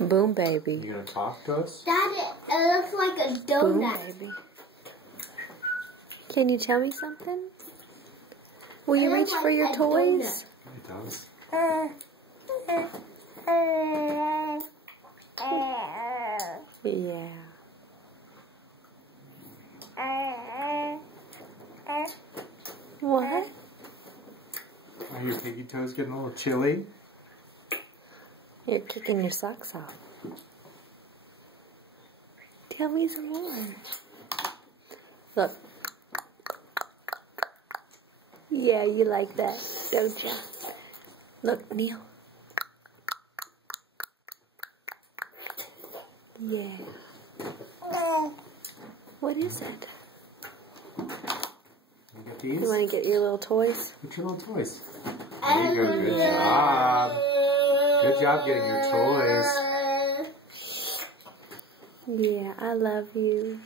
Boom baby. You gonna talk to us? Dad, it looks like a Boom donut. baby. Can you tell me something? Will you reach for your toys? It does. Yeah. What? Are your piggy toes getting a little chilly? You're kicking your socks off. Tell me some more. Look. Yeah, you like that, don't you? Look, Neil. Yeah. What is it? You get these? You want to get your little toys? Get your little toys. There you go. Good job. Good job getting your toys. Yeah, I love you.